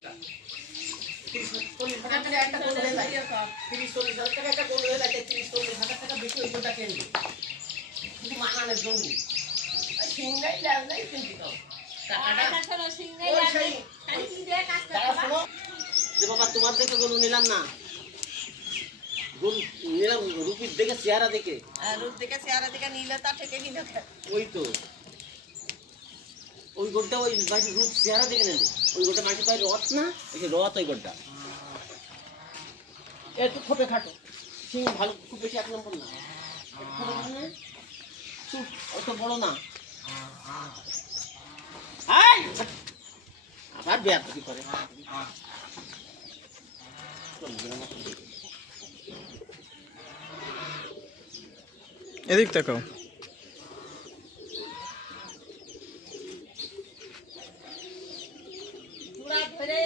30-40,000 টাকা একটা গোল হয়ে যায়। 30-40,000 টাকা একটা গোল হয়ে যায়। 30-40,000 টাকা বেশি ওই গোলটা কিনবে শুধু মানানোর জন্য। সিংহাই লাভ নাই কিন্তু যে বাবা তোমার দেখে গরু নিলাম না, গরু নিলাম রূপীর দেখে চেহারা দেখে, রূপ দেখে চেহারা দেখে নিলে তার থেকে কিনে ওই তো ওই গোলটা ওই মাসের রূপ চেহারা দেখে নেবে। ওই গোলটা মাসে পাই রথ না, ওই রথ ওই গোলটা একটু ছোটো খাটো সিং ভালো, খুব বেশি 1 নম্বর না, অত বড় না। আবার ব্যাপ কি করে এদিক তাকাও। ধরে